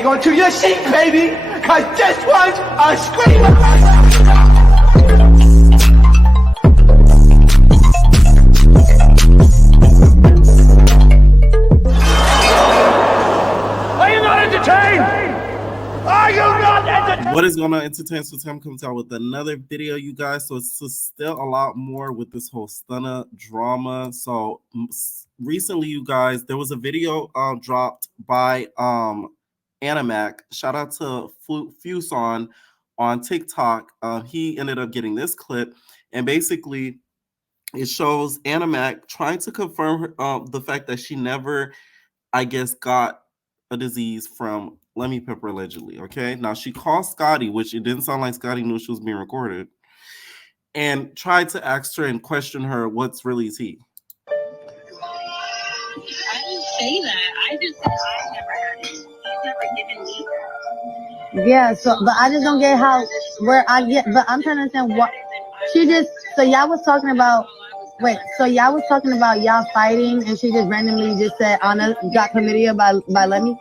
hang on to your seat, baby, because this one's a screamer. What is going on, entertain? So Tim comes out with another video, you guys. So it's still a lot more with this whole Stunna drama. So recently, you guys, there was a video dropped by Animac. Shout out to Fuson on TikTok. He ended up getting this clip, and basically it shows Animac trying to confirm the fact that she never, I guess, got a disease from Lemmy Pepper allegedly. Okay, now she called Scotty, which it didn't sound like Scotty knew she was being recorded, and tried to ask her and question her what's really tea. I didn't say that. I just said I never had it. He's never given me. Yeah, so but I just don't get how where I get, but I'm trying to understand what she just. So y'all was talking about. Wait, so y'all was talking about y'all fighting, and she just randomly just said Anna got chlamydia by Lemmy.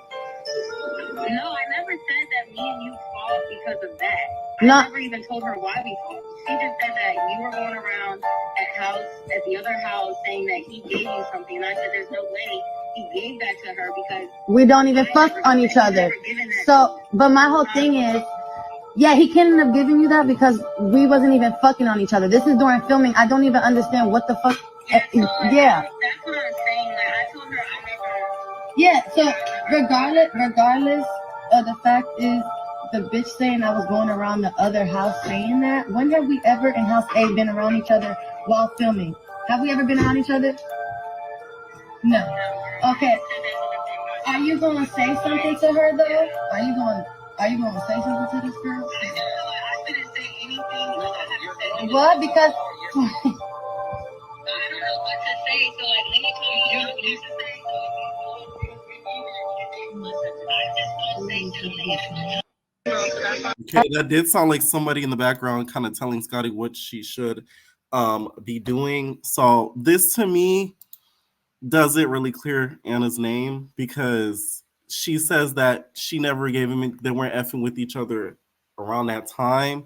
No, I never said that me and you fought because of that. No. I never even told her why we fought. She just said that you were going around at the other house saying that he gave you something, and I said there's no way he gave that to her because we don't even fuck on each other. So, but my whole thing is, yeah, he can't end up giving you that because we wasn't even fucking on each other. This is during filming. I don't even understand what the fuck. Yeah. That's what I'm saying. Like, I told her I never. Yeah. So regardless of the fact is the bitch saying I was going around the other house saying that. When have we ever in House A been around each other while filming? Have we ever been around each other? No. Okay. Are you gonna say something to her though? Are you going to say something to this girl? I didn't say anything. What? Because I don't know what to say. So like, let me tell you what to say. Okay, that did sound like somebody in the background kind of telling Scotty what she should be doing. So this to me doesn't really clear Anna's name because she says that she never gave him, they weren't effing with each other around that time.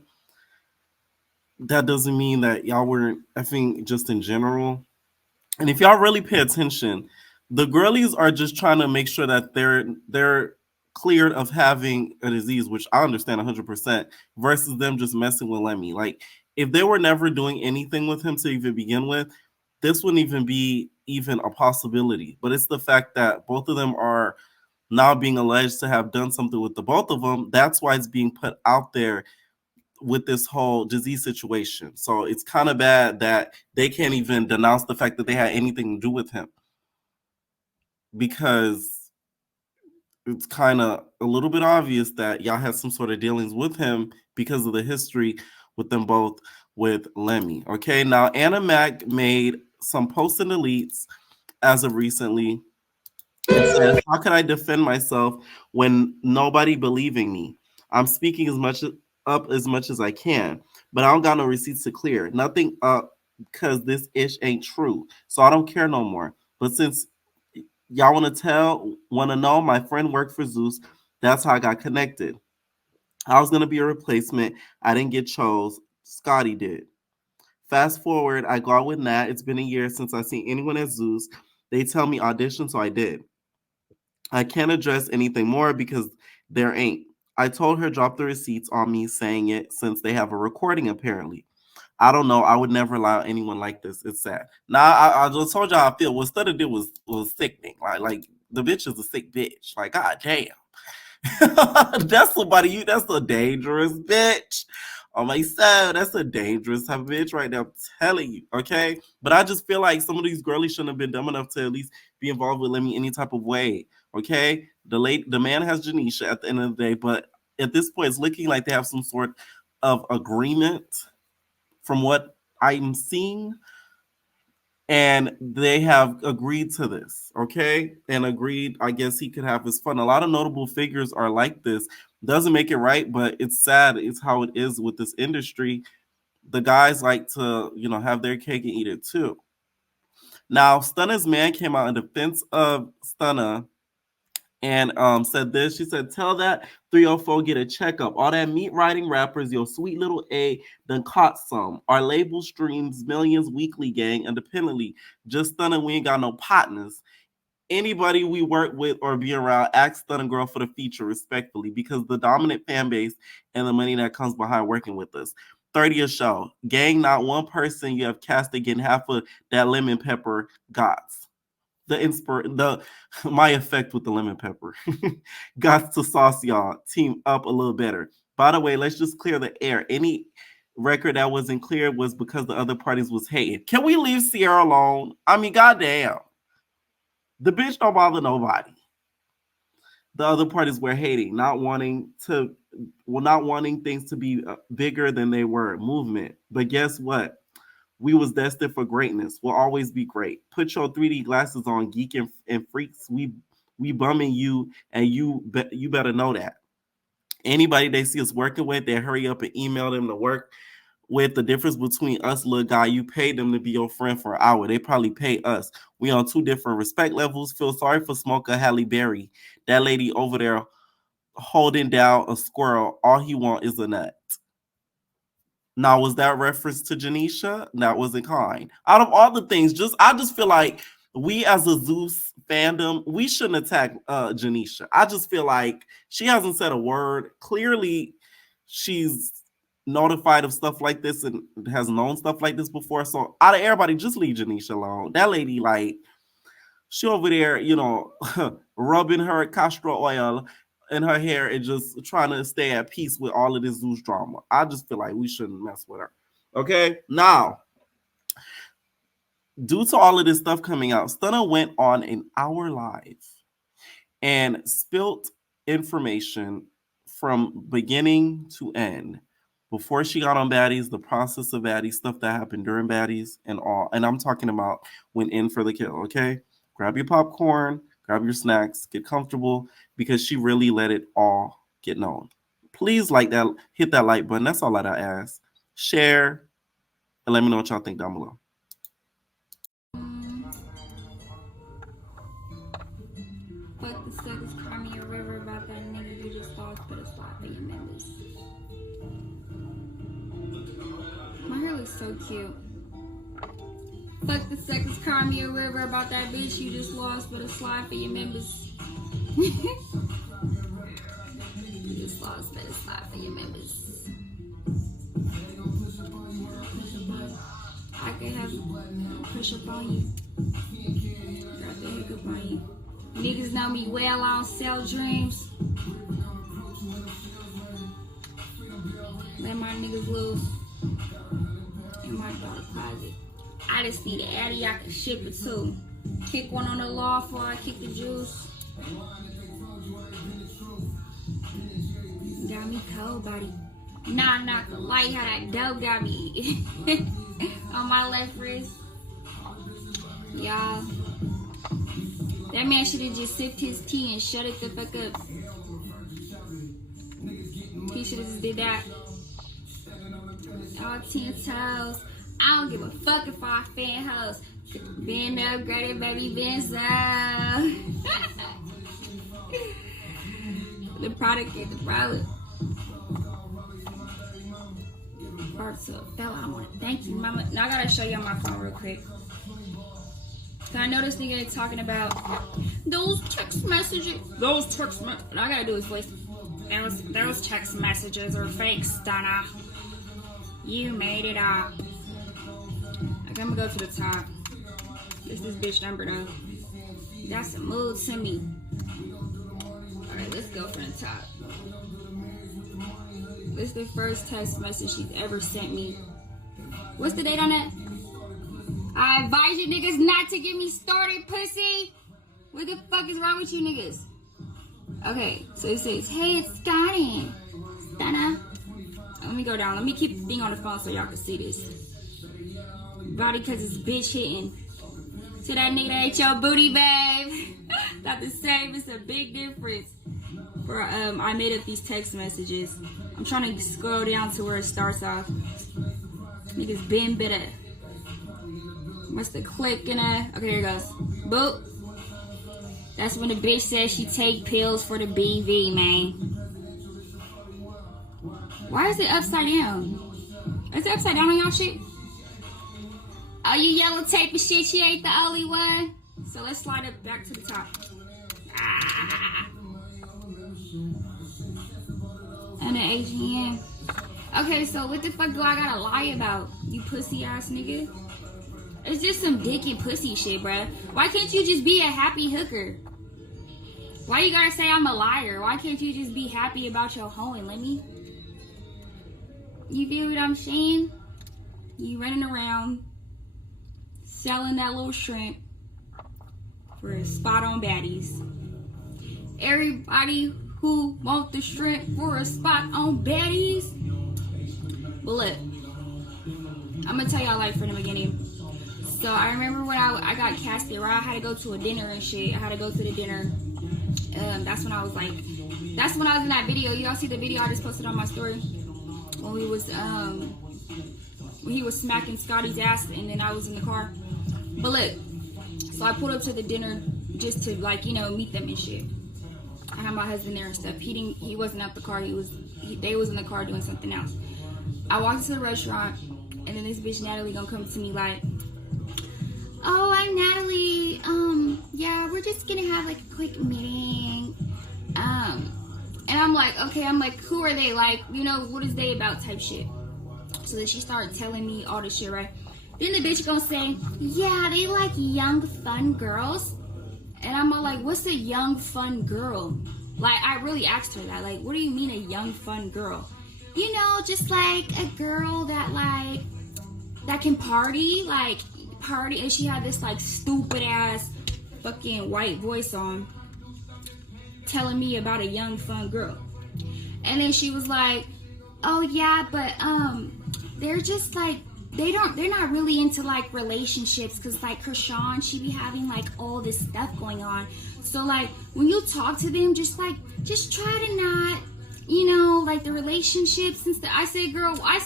That doesn't mean that y'all weren't effing just in general. And if y'all really pay attention, the girlies are just trying to make sure that they're cleared of having a disease, which I understand 100%, versus them just messing with Lemmy. Like, if they were never doing anything with him to even begin with, this wouldn't even be even a possibility. But it's the fact that both of them are now being alleged to have done something with the both of them. That's why it's being put out there with this whole disease situation. So it's kind of bad that they can't even denounce the fact that they had anything to do with him, because it's kind of a little bit obvious that y'all had some sort of dealings with him because of the history with them both with Lemmy. Okay, now Anna Mac made some posts and deletes as of recently. It says, how can I defend myself when nobody believing me? I'm speaking as much as I can, but I don't got no receipts to clear. Nothing up because this ish ain't true. So I don't care no more. But since y'all want to know, my friend worked for Zeus. That's how I got connected. I was going to be a replacement. I didn't get chose. Scotty did. Fast forward, I go out with Nat. It's been a year since I seen anyone at Zeus. They tell me audition, so I did. I can't address anything more because there ain't. I told her drop the receipts on me saying it since they have a recording apparently. I don't know. I would never allow anyone like this. It's sad. Now I just told you how I feel. What Stunna did was sickening. Like the bitch is a sick bitch. Like, god damn. That's somebody that's a dangerous bitch. On my side, that's a dangerous type of bitch right now. I'm telling you, okay? But I just feel like some of these girlies shouldn't have been dumb enough to at least be involved with Lemmy any type of way. Okay, the man has Janisha at the end of the day, but at this point, it's looking like they have some sort of agreement from what I'm seeing, and they have agreed to this, okay, and agreed. I guess he could have his fun. A lot of notable figures are like this. Doesn't make it right, but it's sad. It's how it is with this industry. The guys like to, have their cake and eat it too. Now, Stunna's man came out in defense of Stunna and said this. She said, tell that 304 get a checkup. All that meat riding rappers, your sweet little A done caught some. Our label streams millions weekly, gang, independently. Just stunning, we ain't got no partners. Anybody we work with or be around, ask Stunna Girl for the feature respectfully, because the dominant fan base and the money that comes behind working with us. 30th show. Gang, not one person you have casted getting half of that lemon pepper gots. My effect with the lemon pepper. Got to sauce y'all. Team up a little better. By the way, let's just clear the air. Any record that wasn't cleared was because the other parties was hating. Can we leave Sierra alone? I mean, goddamn. The bitch don't bother nobody. The other parties were hating, not wanting things to be bigger than they were. Movement. But guess what? We was destined for greatness. We'll always be great. Put your 3D glasses on, geek and freaks. We bumming you, and you better know that. Anybody they see us working with, they hurry up and email them to work with. The difference between us, little guy, you paid them to be your friend for an hour. They probably pay us. We on two different respect levels. Feel sorry for Smoker Halle Berry. That lady over there holding down a squirrel. All he want is a nut. Now, was that reference to Janisha? That wasn't kind. Out of all the things, I just feel like we as a Zeus fandom, we shouldn't attack Janisha. I just feel like she hasn't said a word. Clearly, she's notified of stuff like this and has known stuff like this before. So out of everybody, just leave Janisha alone. That lady, like, she over there, rubbing her castor oil in her hair and just trying to stay at peace with all of this Zeus drama. I just feel like we shouldn't mess with her. Okay? Now, due to all of this stuff coming out, Stunna went on an hour live and spilt information from beginning to end. Before she got on Baddies, the process of Baddies, stuff that happened during Baddies and all. And I'm talking about when in for the kill, okay? Grab your popcorn, grab your snacks, get comfortable, because she really let it all get known. Please hit that like button. That's all that I ask. Share, and let me know what y'all think down below. Fuck the suckers, cry me a river about that nigga you just lost, but it's live for your members. My hair looks so cute. Fuck the suckers, cry me a river about that bitch you just lost, but it's live for your members. You just lost, but it's live for your members. I can have push up on you. Drop the hiccup on you. Niggas know me well, I don't sell dreams. Let my niggas loose in my dark closet. I just need an Addy, I can ship it too. Kick one on the law before I kick the juice. Got me cold, buddy. Nah, not the light, how that dope got me on my left wrist. Y'all, that man should have just sipped his tea and shut it the fuck up. He should have just did that. All 10 toes. I don't give a fuck if I fan hoes. Been upgraded, baby, been so. The product is the product. Parts of fella, I want to thank you, mama. Now I gotta show you on my phone real quick. Cause I know this nigga talking about those text messages. And I gotta do his voice. Those text messages are fake, Stunna. You made it up. Okay, I'm gonna go to the top. This bitch number though. That's a mood to me. Alright, let's go from the top. This is the first text message she's ever sent me. What's the date on that? I advise you niggas not to get me started, pussy. What the fuck is wrong with you niggas? Okay, so it says, hey, it's Scotty. Stunna. Let me go down. Let me keep the thing on the phone so y'all can see this. Body cause it's bitch hitting. To that nigga that ate your booty, babe. Not the same. It's a big difference. For I made up these text messages. I'm trying to scroll down to where it starts off. Niggas been bitter. Must have clicked in a. Okay, here it goes. Boop. That's when the bitch says she take pills for the BV, man. Why is it upside down? Is it upside down on y'all shit? Oh, you yellow tape and shit, you ain't the only one. So let's slide it back to the top. Ah. And the AGM. Okay, so what the fuck do I gotta lie about, you pussy ass nigga? It's just some dick and pussy shit, bruh. Why can't you just be a happy hooker? Why you gotta say I'm a liar? Why can't you just be happy about your hoeing, let me? You feel what I'm saying? You running around selling that little shrimp for a spot on Baddies. Everybody who want the shrimp for a spot on Baddies. But look, I'm gonna tell y'all like from the beginning. So I remember when I got casted, right? I had to go to a dinner and shit. I had to go to the dinner. That's when I was like, that's when I was in that video. Y'all see the video I just posted on my story? When we was, when he was smacking Scotty's ass and then I was in the car. But look, so I pulled up to the dinner just to like, you know, meet them and shit. I had my husband there and stuff. He wasn't at the car. They was in the car doing something else. I walked into the restaurant and then this bitch Natalie gonna come to me like, oh, I'm Natalie. Yeah, we're just gonna have like a quick meeting. And I'm like, okay, I'm like, who are they? Like, you know, what is they about type shit. So then she started telling me all this shit, right? Then the bitch gonna say, yeah, they like young, fun girls. And I'm all like, what's a young, fun girl? Like, I really asked her that. Like, what do you mean a young, fun girl? You know, just like a girl that like, that can party, like, party. And she had this like stupid ass fucking white voice on telling me about a young, fun girl. And then she was like, oh yeah, but they're just like, they're not really into like relationships, because like Krishan, she be having like all this stuff going on. So like when you talk to them, just try to not, you know, like the relationships and stuff. I said, girl, I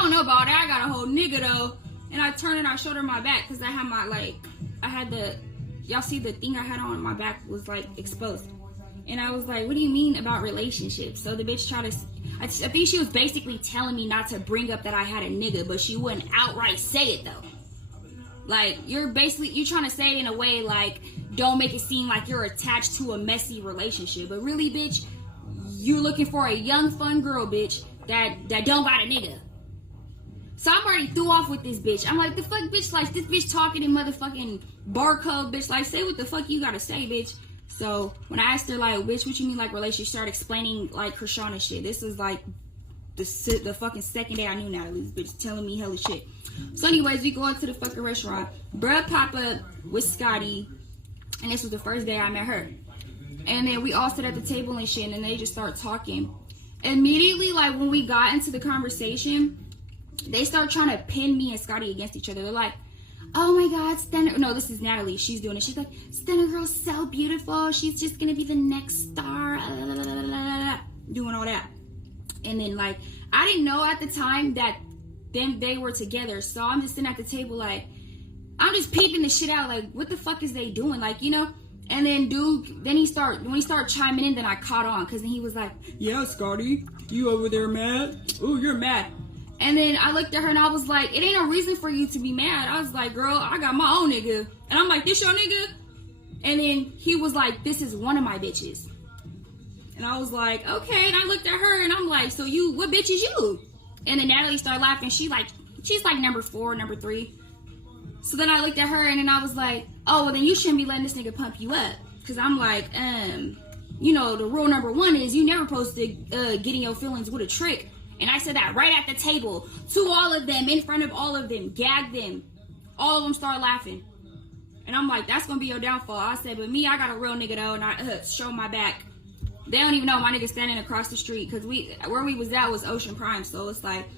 don't know about that. I got a whole nigga though. And I turned and I showed her my back because I had my like, y'all see the thing I had on my back was like exposed. And I was like, what do you mean about relationships? So the bitch tried to, I think she was basically telling me not to bring up that I had a nigga, but she wouldn't outright say it though. Like, you're trying to say it in a way like, don't make it seem like you're attached to a messy relationship. But really, bitch, you're looking for a young, fun girl, bitch, that don't got a nigga. So I'm already threw off with this bitch. I'm like, the fuck, bitch, like, this bitch talking in motherfucking barcode, bitch, like, say what the fuck you gotta say, bitch. So when I asked her, like, bitch, what you mean, like, relationship, she started explaining, like, Krishan and shit. This is, like, the fucking second day I knew Natalie. This bitch telling me hella shit. So anyways, we go into the fucking restaurant. Bruh pop up with Scotty, and this was the first day I met her. And then we all sit at the table and shit, and they just start talking. Immediately, like, when we got into the conversation, they start trying to pin me and Scotty against each other. They're like, oh my god, Stunna, no, this is Natalie, she's doing it. She's like, Stunna Girl's so beautiful, she's just gonna be the next star, doing all that. And then, like, I didn't know at the time that they were together, so I'm just sitting at the table like, I'm just peeping the shit out, like, what the fuck is they doing, like, you know? And then when he started chiming in, then I caught on, because then he was like, yeah, Scotty, you over there mad? Ooh, you're mad. And then I looked at her and I was like, it ain't no reason for you to be mad. I was like, girl, I got my own nigga. And I'm like, this your nigga? And then he was like, this is one of my bitches. And I was like, okay. And I looked at her and I'm like, so what bitch is you? And then Natalie started laughing. She's like number 4, number 3. So then I looked at her and then I was like, oh, well then you shouldn't be letting this nigga pump you up. Cause I'm like, you know, the rule number 1 is you never supposed to get in your feelings with a trick. And I said that right at the table to all of them, in front of all of them, gagged them. All of them started laughing. And I'm like, that's gonna be your downfall. I said, but me, I got a real nigga though, and I show my back. They don't even know my nigga standing across the street, because where we was at was Ocean Prime, so it's like,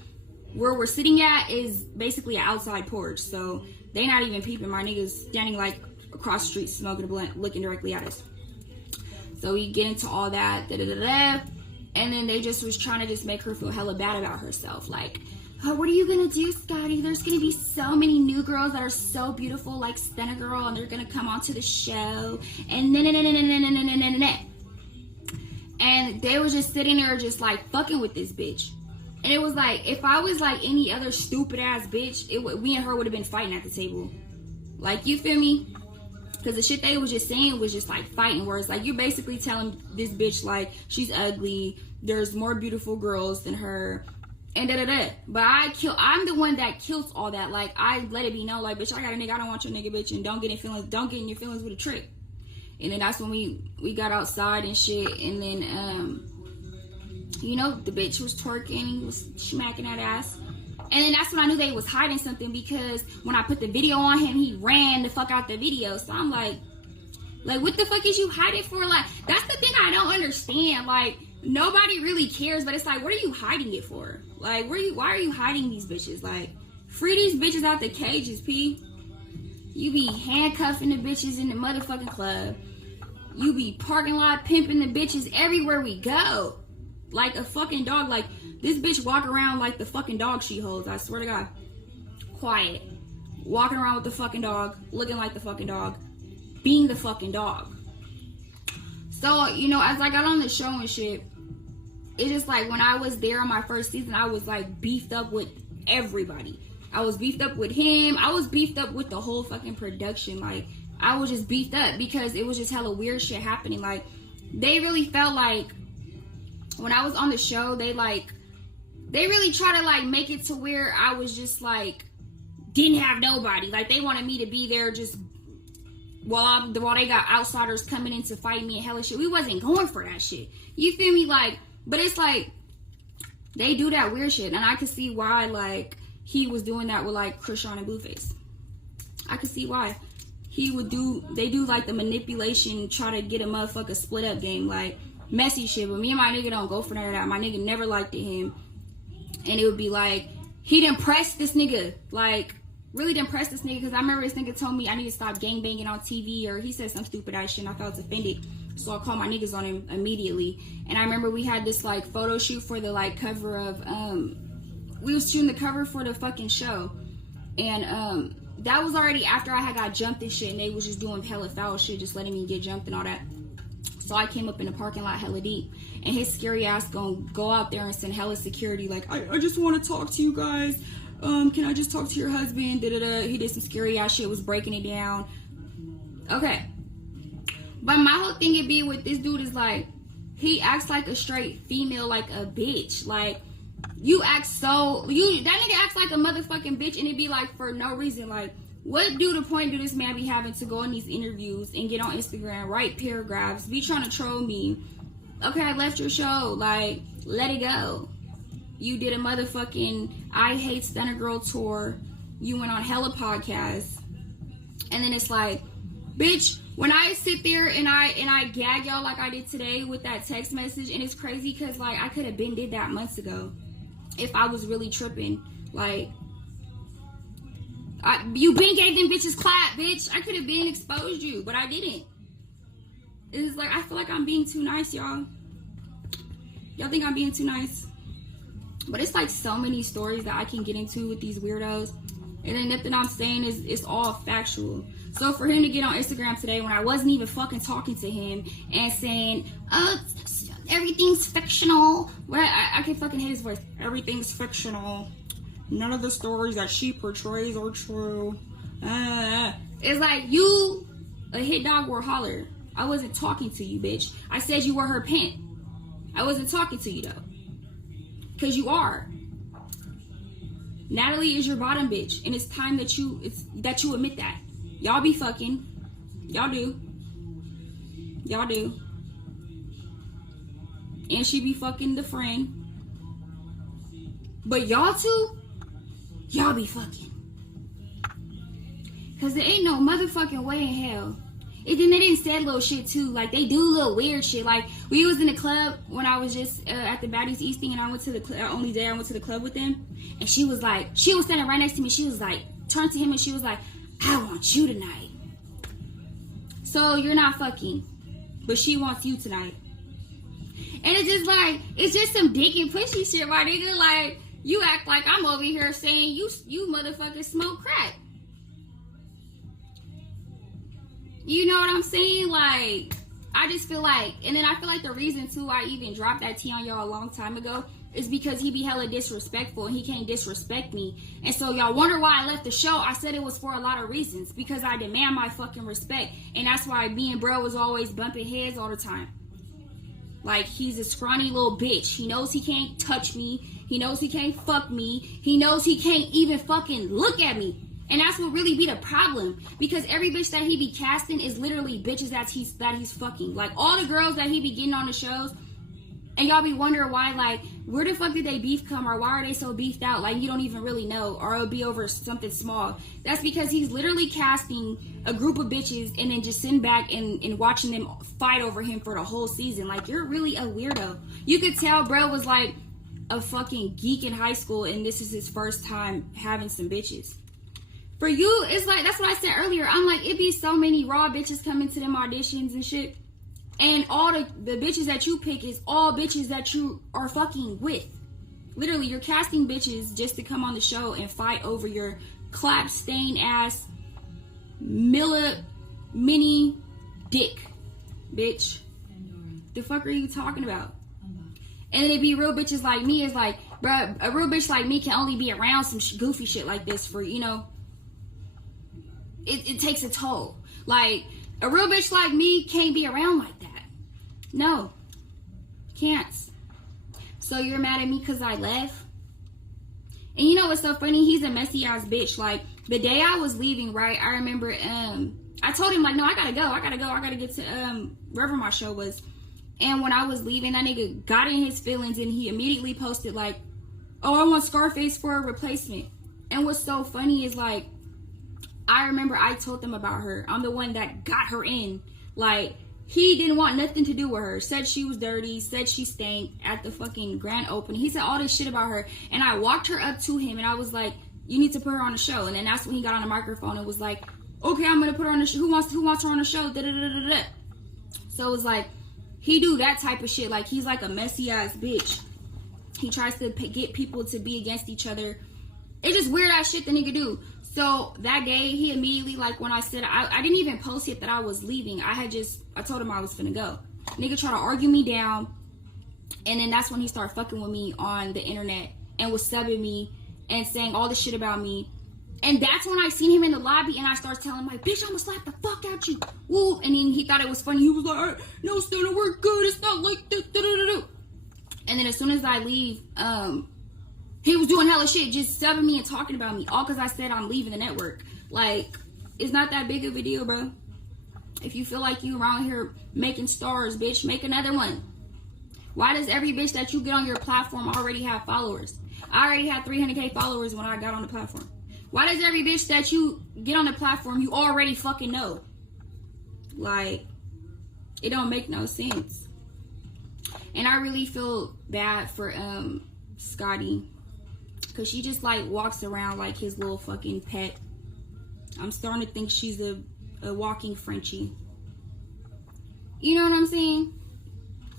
where we're sitting at is basically an outside porch, so they not even peeping. My nigga's standing like across the street, smoking a blunt, looking directly at us. So we get into all that, and then they just was trying to just make her feel hella bad about herself. Like, oh, what are you gonna do, Scotty? There's gonna be so many new girls that are so beautiful, like Stunna Girl, and they're gonna come onto the show, and and they were just sitting there just like fucking with this bitch. And it was like, if I was like any other stupid ass bitch, we and her would have been fighting at the table. Like, you feel me? Because the shit they was just saying was just like fighting words. Like, you're basically telling this bitch like she's ugly, there's more beautiful girls than her, and But I'm the one that kills all that. Like, I let it be known, like, bitch, I got a nigga, I don't want your nigga, bitch, and don't get in your feelings with a trick. And then that's when we got outside and shit, and then you know, the bitch was twerking, he was smacking that ass. And then that's when I knew they was hiding something, because when I put the video on him, he ran the fuck out the video. So I'm like, what the fuck is you hiding for? Like, that's the thing I don't understand. Like, nobody really cares, but it's like, what are you hiding it for? Like, why are you hiding these bitches? Like, free these bitches out the cages, P. You be handcuffing the bitches in the motherfucking club. You be parking lot pimping the bitches everywhere we go. Like a fucking dog. Like, this bitch walk around like the fucking dog she holds. I swear to God. Quiet. Walking around with the fucking dog. Looking like the fucking dog. Being the fucking dog. So, you know, as I got on the show and shit, it's just like when I was there on my first season, I was like beefed up with everybody. I was beefed up with him. I was beefed up with the whole fucking production. Like, I was just beefed up because it was just hella weird shit happening. Like, they really felt like when I was on the show, they really try to like make it to where I was just like didn't have nobody. Like, they wanted me to be there just while they got outsiders coming in to fight me and hella shit. We wasn't going for that shit. You feel me? Like, but it's like they do that weird shit, and I could see why like he was doing that with like Krishan and Blueface. I could see why they do like the manipulation, try to get a motherfucker split up game, like messy shit. But me and my nigga don't go for none of that. My nigga never liked him, and it would be like he didn't press this nigga, like really didn't press this nigga, because I remember this nigga told me I need to stop gangbanging on TV, or he said some stupid ass shit and I felt offended, so I called my niggas on him immediately. And I remember we had this like photo shoot for the like cover of we was shooting the cover for the fucking show, and that was already after I had got jumped and shit, and they was just doing hella foul shit, just letting me get jumped and all that. So I came up in the parking lot hella deep, and his scary ass gonna go out there and send hella security like, I just want to talk to you guys, can I just talk to your husband, He did some scary ass shit, was breaking it down. Okay, but my whole thing would be with this dude is like, he acts like a straight female, like a bitch. Like, that nigga acts like a motherfucking bitch, and it be like for no reason. Like, what the point do this man be having to go in these interviews and get on Instagram, write paragraphs, be trying to troll me? Okay, I left your show, like, let it go. You did a motherfucking I Hate Stunna Girl tour, you went on hella podcasts, and then it's like, bitch, when I sit there and I gag y'all like I did today with that text message, and it's crazy because like I could have been did that months ago if I was really tripping. Like, you been gave them bitches clap, bitch. I could have been exposed you, but I didn't. It's like, I feel like I'm being too nice, y'all. Y'all think I'm being too nice? But it's like so many stories that I can get into with these weirdos, and then nothing I'm saying is all factual. So for him to get on Instagram today when I wasn't even fucking talking to him and saying, everything's fictional. Well, I can fucking hate his voice. Everything's fictional. None of the stories that she portrays are true. It's like, you a hit dog or a holler. I wasn't talking to you, bitch. I said you were her pimp. I wasn't talking to you though. Cause you are. Natalie is your bottom bitch, and it's time that you admit that. Y'all be fucking. Y'all do. Y'all do. And she be fucking the friend. But y'all two, y'all be fucking. Cause there ain't no motherfucking way in hell. And then they didn't say little shit too. Like, they do little weird shit. Like, we was in the club when I was just at the Baddie's Easting, and I went to the only day I went to the club with them. And she was standing right next to me. She was like, turned to him and she was like, I want you tonight. So you're not fucking, but she wants you tonight. And it's just like, it's just some dick and pushy shit, my nigga. Like, You act like I'm over here saying you motherfuckers smoke crack. You know what I'm saying? Like, I just feel like, and then I feel like the reason too I even dropped that tea on y'all a long time ago is because he be hella disrespectful and he can't disrespect me. And so y'all wonder why I left the show. I said it was for a lot of reasons, because I demand my fucking respect. And that's why me and bro was always bumping heads all the time. Like, he's a scrawny little bitch. He knows he can't touch me. He knows he can't fuck me. He knows he can't even fucking look at me. And that's what really be the problem. Because every bitch that he be casting is literally bitches that he's fucking. Like, all the girls that he be getting on the shows, and y'all be wondering why, like, where the fuck did they beef come, or why are they so beefed out? Like, you don't even really know, or it'll be over something small. That's because he's literally casting a group of bitches and then just sitting back and watching them fight over him for the whole season. Like, you're really a weirdo. You could tell bro was like a fucking geek in high school, and this is his first time having some bitches. For you, it's like, that's what I said earlier. I'm like, it be so many raw bitches coming to them auditions and shit. And all the bitches that you pick is all bitches that you are fucking with. Literally, you're casting bitches just to come on the show and fight over your clap stain ass mini dick, bitch. The fuck are you talking about? And then it be real bitches like me. Is like, bruh, a real bitch like me can only be around some goofy shit like this for, you know, it takes a toll. Like, a real bitch like me can't be around like that. No, can't. So you're mad at me because I left? And you know what's so funny? He's a messy ass bitch. Like, the day I was leaving, right, I remember I told him, like, no, I gotta get to wherever my show was. And when I was leaving, that nigga got in his feelings and he immediately posted like, oh, I want Scarface for a replacement. And what's so funny is, like, I remember I told them about her. I'm the one that got her in. Like, he didn't want nothing to do with her. Said she was dirty. Said she stank at the fucking grand opening. He said all this shit about her. And I walked her up to him and I was like, you need to put her on the show. And then that's when he got on the microphone and was like, okay, I'm going to put her on the show. Who wants her on the show? Da-da-da-da-da. So it was like, he do that type of shit. Like, he's like a messy ass bitch. He tries to get people to be against each other. It's just weird ass shit the nigga do. So that day, he immediately, like, when I said, I didn't even post yet that I was leaving. I told him I was finna go. Nigga tried to argue me down. And then that's when he started fucking with me on the internet and was subbing me and saying all this shit about me. And that's when I seen him in the lobby and I started telling him, like, bitch, I'm gonna slap the fuck out you. Woo. And then he thought it was funny. He was like, no, Stunna, we're good. It's not like this. And then as soon as I leave, he was doing hella shit, just subbing me and talking about me, all because I said I'm leaving the network. Like, it's not that big of a deal, bro. If you feel like you around here making stars, bitch, make another one. Why does every bitch that you get on your platform already have followers? I already had 300K followers when I got on the platform. Why does every bitch that you get on the platform you already fucking know? Like, it don't make no sense. And I really feel bad for Scotty, because she just like walks around like his little fucking pet. I'm starting to think she's a walking Frenchie. You know what I'm saying?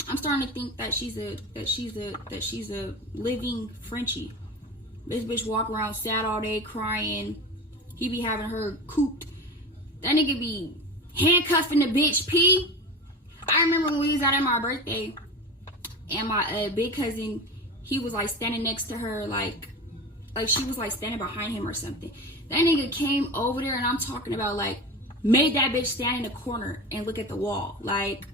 I'm starting to think that she's a living Frenchie. This bitch walk around sad all day crying. He be having her cooped. That nigga be handcuffing the bitch, P. I remember when we was out at my birthday and my big cousin, he was like standing next to her, like she was like standing behind him or something. That nigga came over there and I'm talking about, like, made that bitch stand in the corner and look at the wall. Like,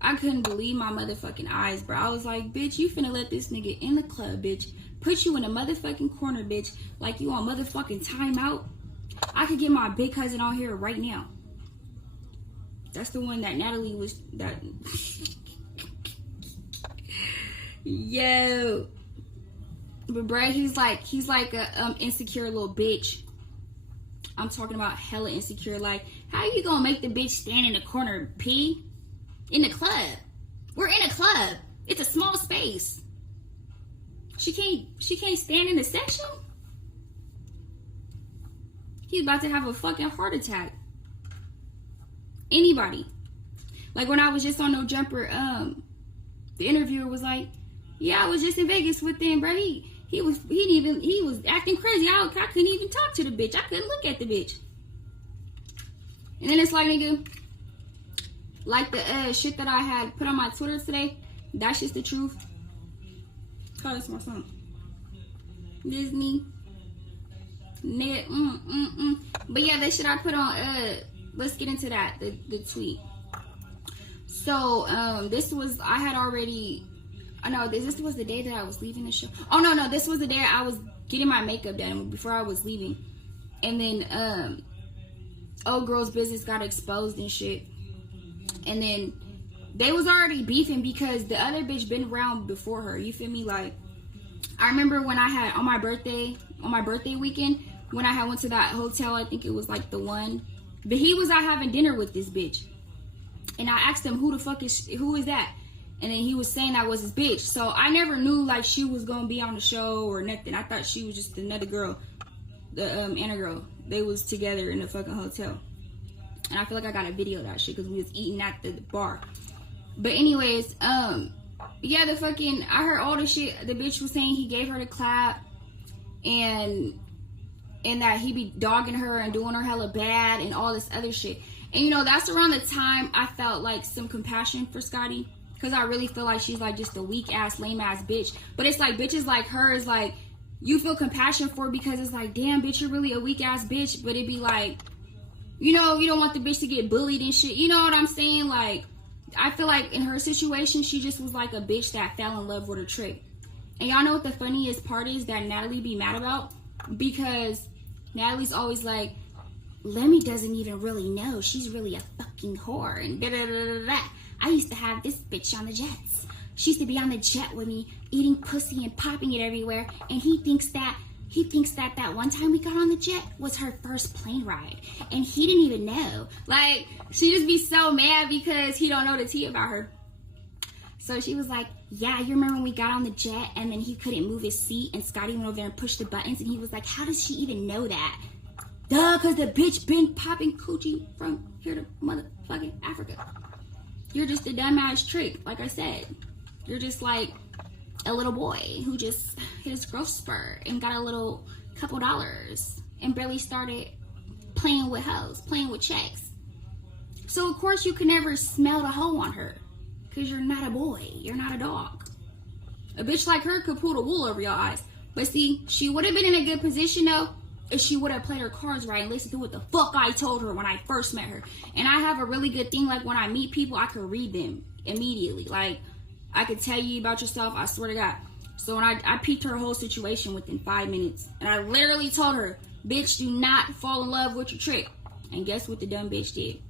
I couldn't believe my motherfucking eyes, bro. I was like, bitch, you finna let this nigga in the club, bitch. Put you in a motherfucking corner, bitch, like you on motherfucking timeout. I could get my big cousin on here right now. That's the one that Natalie was, that... Yo. But bruh, he's like a insecure little bitch. I'm talking about hella insecure. Like, how you gonna make the bitch stand in the corner, P? In the club. We're in a club. It's a small space. She can't stand in the section? He's about to have a fucking heart attack. Anybody. Like, when I was just on No Jumper, the interviewer was like, yeah, I was just in Vegas with them, bro. he was acting crazy. I couldn't even talk to the bitch. I couldn't look at the bitch. And then it's like, nigga, like the shit that I had put on my Twitter today, that's just the truth. Oh, that's my song. Disney. Nigga, But yeah, that shit I put on, let's get into that, the tweet. So, this was the day that I was leaving the show. Oh, no, this was the day I was getting my makeup done before I was leaving. And then, old girl's business got exposed and shit. And then they was already beefing because the other bitch been around before her. You feel me? Like, I remember when I had on my birthday weekend, when I had went to that hotel, I think it was like the one, but he was out having dinner with this bitch. And I asked him, who is that? And then he was saying that was his bitch. So I never knew like she was gonna be on the show or nothing. I thought she was just another girl, the Anna girl. They was together in the fucking hotel. And I feel like I got a video of that shit because we was eating at the bar. But anyways, yeah, I heard all the shit. The bitch was saying he gave her the clap and that he be dogging her and doing her hella bad and all this other shit. And you know, that's around the time I felt like some compassion for Scotty, because I really feel like she's like just a weak ass, lame ass bitch. But it's like bitches like her is like you feel compassion for, because it's like, damn bitch, you're really a weak ass bitch. But it'd be like, you know, you don't want the bitch to get bullied and shit. You know what I'm saying? Like, I feel like in her situation, she just was like a bitch that fell in love with a trick. And y'all know what the funniest part is that Natalie be mad about? Because Natalie's always like, Lemmy doesn't even really know. She's really a fucking whore. And da-da-da-da-da. I used to have this bitch on the jets. She used to be on the jet with me, eating pussy and popping it everywhere. And he thinks that one time we got on the jet was her first plane ride. And he didn't even know. Like, she just be so mad because he don't know the tea about her. So she was like, yeah, you remember when we got on the jet and then he couldn't move his seat and Scotty went over there and pushed the buttons, and he was like, how does she even know that? Duh, because the bitch been popping coochie from here to motherfucking Africa. You're just a dumbass trick, like I said. You're just like a little boy who just hit his growth spurt and got a little couple dollars and barely started playing with hoes, playing with checks. So of course you can never smell the hoe on her, because you're not a boy, you're not a dog. A bitch like her could pull the wool over your eyes. But see, she would have been in a good position though if she would have played her cards right and listened to what the fuck I told her when I first met her. And I have a really good thing, like when I meet people, I can read them immediately. Like, I could tell you about yourself, I swear to God. So when I peeped her whole situation within 5 minutes, and I literally told her, bitch, do not fall in love with your trick. And guess what the dumb bitch did?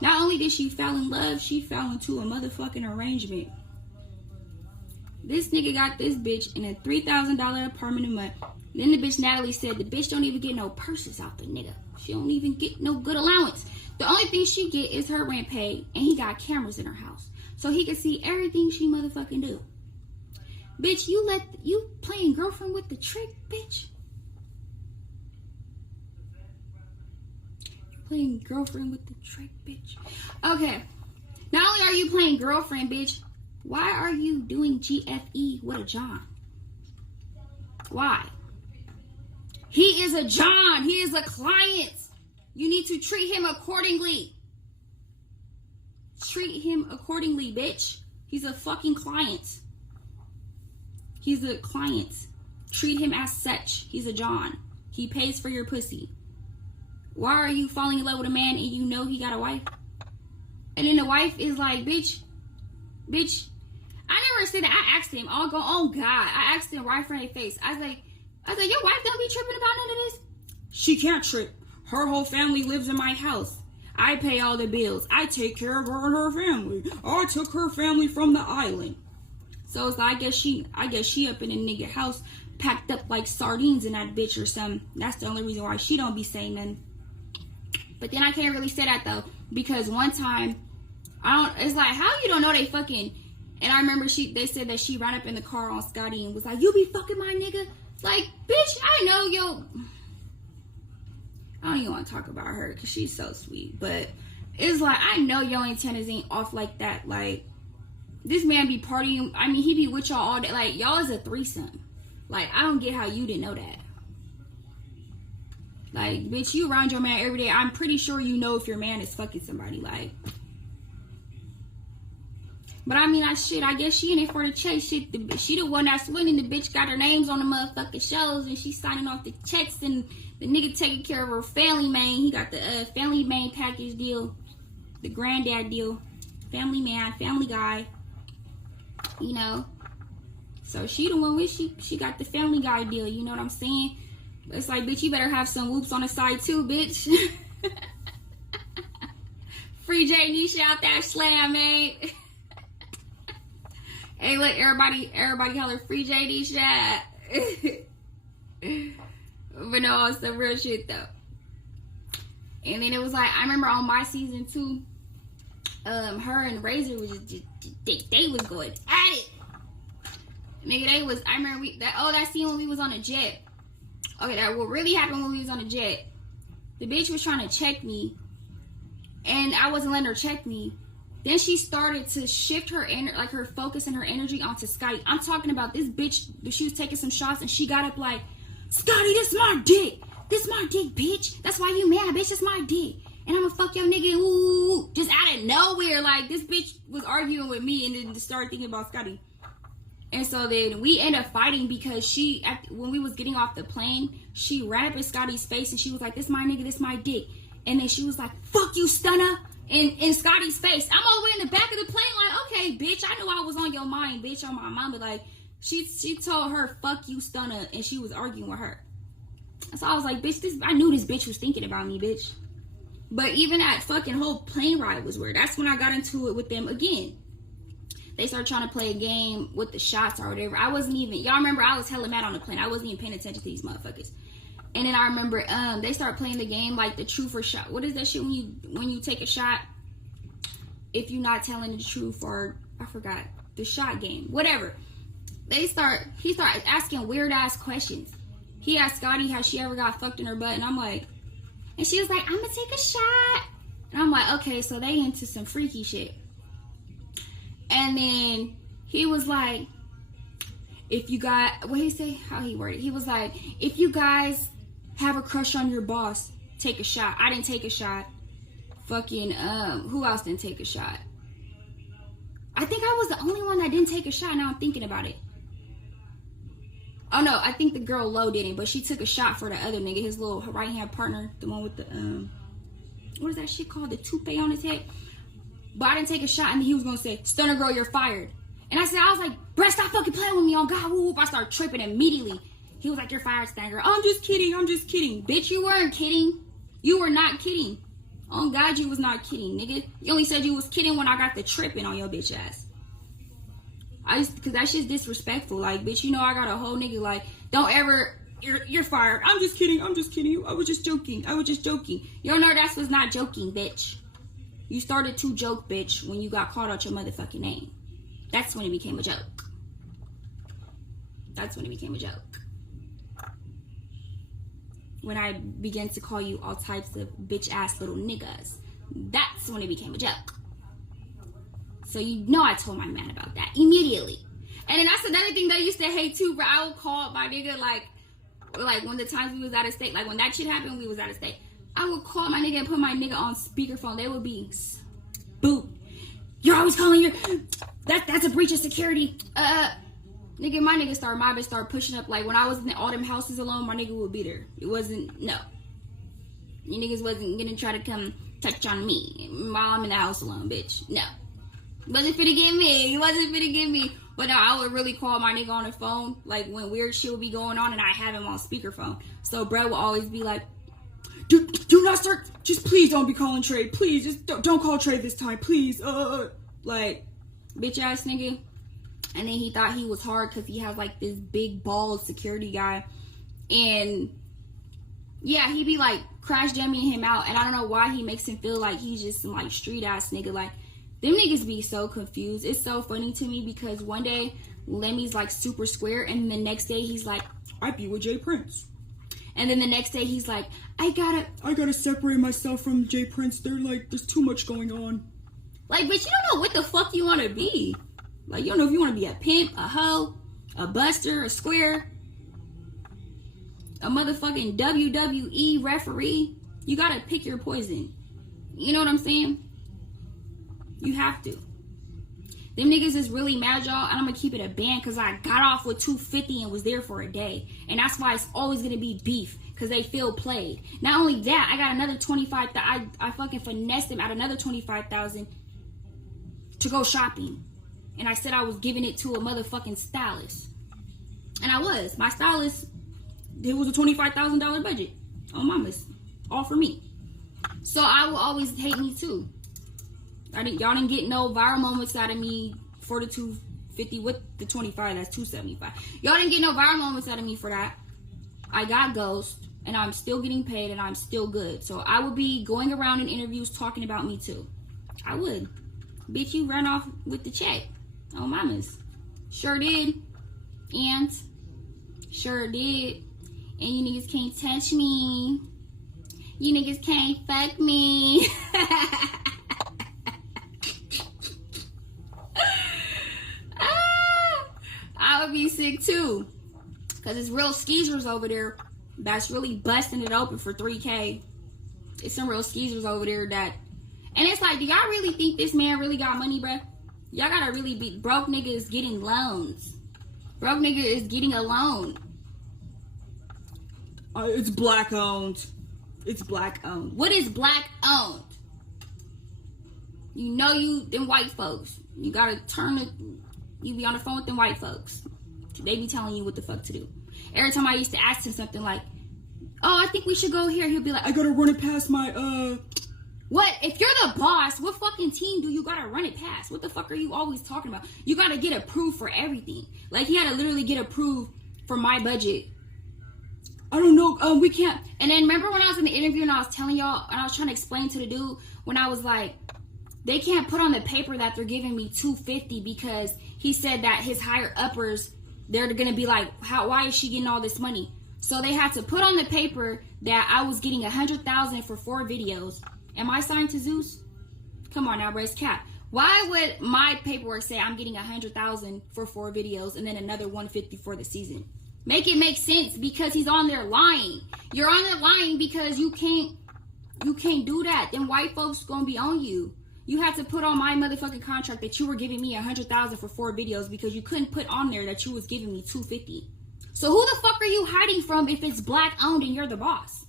Not only did she fall in love, she fell into a motherfucking arrangement. This nigga got this bitch in a $3,000 apartment a month. Then the bitch Natalie said the bitch don't even get no purses out the nigga. She don't even get no good allowance. The only thing she get is her rent paid, and he got cameras in her house, so he can see everything she motherfucking do. Bitch, you playing girlfriend with the trick, bitch. You playing girlfriend with the trick, bitch. Okay. Not only are you playing girlfriend, bitch, why are you doing GFE with a John? Why? He is a John. He is a client. You need to treat him accordingly. Treat him accordingly, bitch. He's a fucking client. He's a client. Treat him as such. He's a John. He pays for your pussy. Why are you falling in love with a man and you know he got a wife? And then the wife is like, bitch. I never said that. I asked him. I'll go, oh God. I asked him right from their face. I was like, your wife don't be tripping about none of this? She can't trip. Her whole family lives in my house. I pay all the bills. I take care of her and her family. I took her family from the island. So it's like, I guess she up in a nigga house, packed up like sardines in that bitch or something. That's the only reason why she don't be saying nothing. But then I can't really say that though, because one time, it's like, how you don't know they fucking, and I remember they said that she ran up in the car on Scotty and was like, you be fucking my nigga? Like, bitch, I know yo. I don't even want to talk about her because she's so sweet. But it's like, I know your antennas ain't off like that. Like, this man be partying. I mean, he be with y'all all day. Like, y'all is a threesome. Like, I don't get how you didn't know that. Like, bitch, you around your man every day. I'm pretty sure you know if your man is fucking somebody. Like, but I mean, I guess she in it for the chase. Shit, she the one that's winning. The bitch got her names on the motherfucking shows, and she's signing off the checks, and the nigga taking care of her family man. He got the family man package deal, the granddad deal, family man, family guy. You know, so she the one with she got the family guy deal. You know what I'm saying? It's like, bitch, you better have some whoops on the side too, bitch. Free J Nisha out that slam, man. Hey, look, everybody holler free J Nisha. But no, it's some real shit though. And then it was like, I remember on my season 2, her and Razor was just they was going at it. Nigga, they was, I remember that scene when we was on a jet. Okay, that what really happened when we was on a jet. The bitch was trying to check me, and I wasn't letting her check me. Then she started to shift her her focus and her energy onto Scotty. I'm talking about this bitch. She was taking some shots, and she got up like, Scotty, this my dick. This my dick, bitch. That's why you mad, bitch. That's my dick. And I'ma fuck your nigga. Ooh, just out of nowhere, like this bitch was arguing with me, and then started thinking about Scotty. And so then we ended up fighting because when we was getting off the plane, she ran up in Scotty's face and she was like, this my nigga, this my dick. And then she was like, fuck you, Stunna, in Scotty's face. I'm all the way in the back of the plane like, okay, bitch, I knew I was on your mind, bitch, on my mind. But like, she told her, fuck you, Stunna, and she was arguing with her. So I was like, bitch, I knew this bitch was thinking about me, bitch. But even that fucking whole plane ride was weird. That's when I got into it with them again. They started trying to play a game with the shots or whatever. I wasn't even, y'all remember I was hella mad on the plane. I wasn't even paying attention to these motherfuckers. And then I remember they started playing the game like the truth or shot. What is that shit when you take a shot? If you're not telling the truth, or I forgot, the shot game, whatever. He started asking weird ass questions. He asked Scotty how she ever got fucked in her butt, and I'm like, and she was like, I'm gonna take a shot. And I'm like, okay, so they into some freaky shit. And then he was like, if you got, what he say? How he worded? He was like, if you guys have a crush on your boss, take a shot. I didn't take a shot. Fucking, who else didn't take a shot? I think I was the only one that didn't take a shot. Now I'm thinking about it. Oh no, I think the girl Lo didn't, but she took a shot for the other nigga, his little right hand partner, the one with the, what is that shit called? The toupee on his head. But I didn't take a shot, and then he was gonna say, Stunna Girl, you're fired. And I was like, bruh, stop fucking playing with me on God. Whoop. I started tripping immediately. He was like, you're fired, Stunna Girl. I'm just kidding. Bitch, you weren't kidding. You were not kidding. On God, you was not kidding, nigga. You only said you was kidding when I got the tripping on your bitch ass. Cause that shit's disrespectful. Like, bitch, you know I got a whole nigga like, don't ever, you're fired. I'm just kidding. I was just joking. You don't know that was not joking, bitch. You started to joke, bitch, when you got called out your motherfucking name. That's when it became a joke. When I began to call you all types of bitch-ass little niggas. That's when it became a joke. So you know I told my man about that immediately. And then that's another thing they used to hate too, bro. I would call my nigga like when the times we was out of state, like when that shit happened, we was out of state. I would call my nigga and put my nigga on speakerphone. They would be, boot. You're always calling your, that's a breach of security. Nigga, my bitch started pushing up. Like when I was in all them houses alone, my nigga would be there. It wasn't, no. You niggas wasn't gonna try to come touch on me while I'm in the house alone, bitch. No. Wasn't finna get me. But no, I would really call my nigga on the phone, like when weird shit would be going on and I have him on speakerphone. So bro would always be like, do not start, just please don't be calling Trey. Please, just don't call Trey this time, please. Like, bitch ass nigga. And then he thought he was hard because he has like this big bald security guy. And yeah, he be like crash dummying him out. And I don't know why he makes him feel like he's just some like street ass nigga. Like, them niggas be so confused. It's so funny to me because one day Lemmy's like super square, and the next day he's like, I be with Jay Prince. And then the next day he's like, I gotta separate myself from Jay Prince. They're like, there's too much going on. Like, bitch, you don't know what the fuck you want to be. Like, you don't know if you want to be a pimp, a hoe, a buster, a square. a motherfucking WWE referee, you gotta pick your poison. You know what I'm saying? You have to. Them niggas is really mad, y'all, and I'm gonna keep it a band because I got off with 250 and was there for a day. And that's why it's always gonna be beef, because they feel played. Not only that, I got another 25,000. I fucking finessed them at another 25,000 to go shopping. And I said I was giving it to a motherfucking stylist. And I was. My stylist, it was a $25,000 budget on Mama's. All for me. So I will always hate me too. Y'all didn't get no viral moments out of me for the 250 with the 25. That's 275. Y'all didn't get no viral moments out of me for that. I got ghost, and I'm still getting paid, and I'm still good. So I would be going around in interviews talking about me too. I would. Bitch, you ran off with the check. Oh, Mamas. Sure did. And sure did. And you niggas can't touch me. You niggas can't fuck me. I would be sick too. Because it's real skeezers over there that's really busting it open for 3K. It's some real skeezers over there that... And it's like, do y'all really think this man really got money, bruh? Y'all gotta really be... Broke nigga is getting loans. Broke nigga is getting a loan. It's black owned. It's black owned. What is black owned? You know them white folks. You gotta turn it... You be on the phone with them white folks. They be telling you what the fuck to do. Every time I used to ask him something like, oh, I think we should go here, he'll be like, I gotta run it past my, What? If you're the boss, what fucking team do you gotta run it past? What the fuck are you always talking about? You gotta get approved for everything. Like, he had to literally get approved for my budget. I don't know, we can't. And then remember when I was in the interview and I was telling y'all, and I was trying to explain to the dude, when I was like, they can't put on the paper that they're giving me $250 because he said that his higher uppers, they're gonna be like, why is she getting all this money? So they had to put on the paper that I was getting $100,000 for 4 videos. Am I signed to Zeus? Come on now, bro, it's cap. Why would my paperwork say I'm getting $100,000 for 4 videos and then another $150 for the season? Make it make sense, because he's on there lying. You're on there lying because you can't do that. Then white folks gonna be on you. You had to put on my motherfucking contract that you were giving me $100,000 for 4 videos because you couldn't put on there that you was giving me $250. So who the fuck are you hiding from if it's black owned and you're the boss?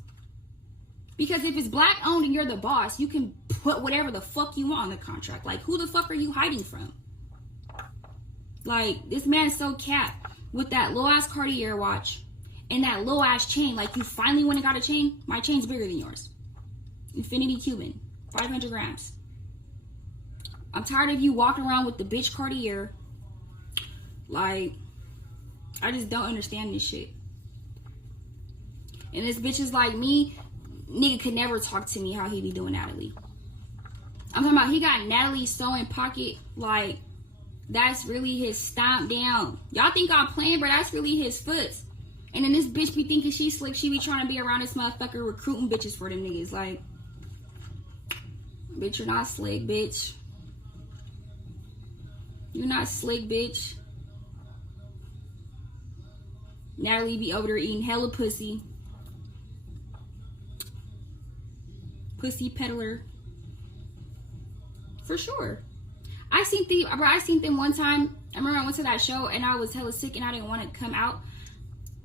Because if it's black owned and you're the boss, you can put whatever the fuck you want on the contract. Like, who the fuck are you hiding from? Like, this man is so capped with that low ass Cartier watch and that low ass chain. Like, you finally went and got a chain? My chain's bigger than yours. Infinity Cuban, 500 grams. I'm tired of you walking around with the bitch Cartier. Like, I just don't understand this shit. And this bitch is like me. Nigga could never talk to me how he be doing Natalie. I'm talking about he got Natalie so in pocket. Like, that's really his stomp down. Y'all think I'm playing, but that's really his foot. And then this bitch be thinking she slick. She be trying to be around this motherfucker recruiting bitches for them niggas. Like, bitch, you're not slick, bitch. You're not slick, bitch. Natalie be over there eating hella pussy. Pussy peddler. For sure. I seen them one time. I remember I went to that show and I was hella sick and I didn't want to come out.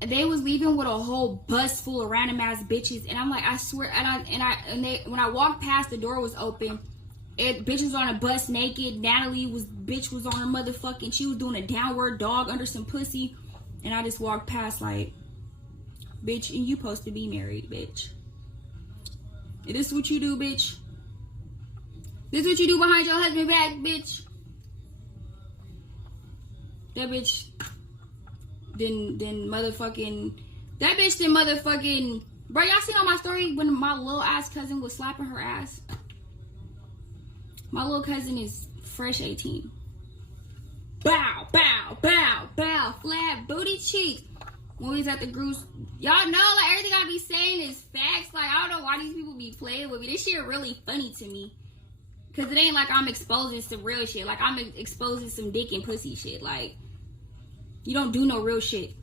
They was leaving with a whole bus full of random ass bitches. And I'm like, I swear, when I walked past, the door was open. Bitch was on a bus naked. Natalie was on her motherfucking, she was doing a downward dog under some pussy. And I just walked past like, bitch, and you supposed to be married, bitch. And this is what you do, bitch. This is what you do behind your husband's back, bitch. That bitch then motherfucking, bro, y'all seen on my story when my little ass cousin was slapping her ass? My little cousin is fresh 18. Bow, bow, bow, bow, flat booty cheek. When we was at the groups, y'all know, like, everything I be saying is facts. Like, I don't know why these people be playing with me. This shit really funny to me. Because it ain't like I'm exposing some real shit. Like, I'm exposing some dick and pussy shit. Like, you don't do no real shit.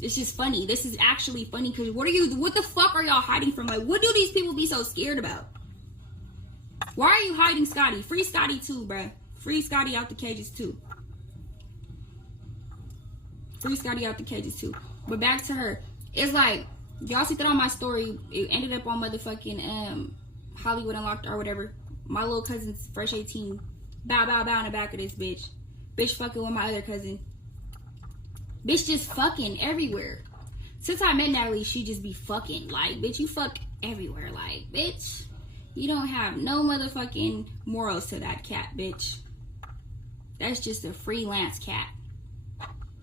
It's just funny. This is actually funny because what the fuck are y'all hiding from? Like, what do these people be so scared about? Why are you hiding Scotty? Free Scotty too, bruh. Free Scotty out the cages too. Free Scotty out the cages too. But back to her. It's like, y'all see that on my story. It ended up on motherfucking Hollywood Unlocked or whatever. My little cousin's fresh 18. Bow, bow, bow in the back of this bitch. Bitch fucking with my other cousin. Bitch just fucking everywhere. Since I met Natalie, she just be fucking. Like, bitch, you fuck everywhere. Like, bitch, you don't have no motherfucking morals to that cat, bitch. That's just a freelance cat.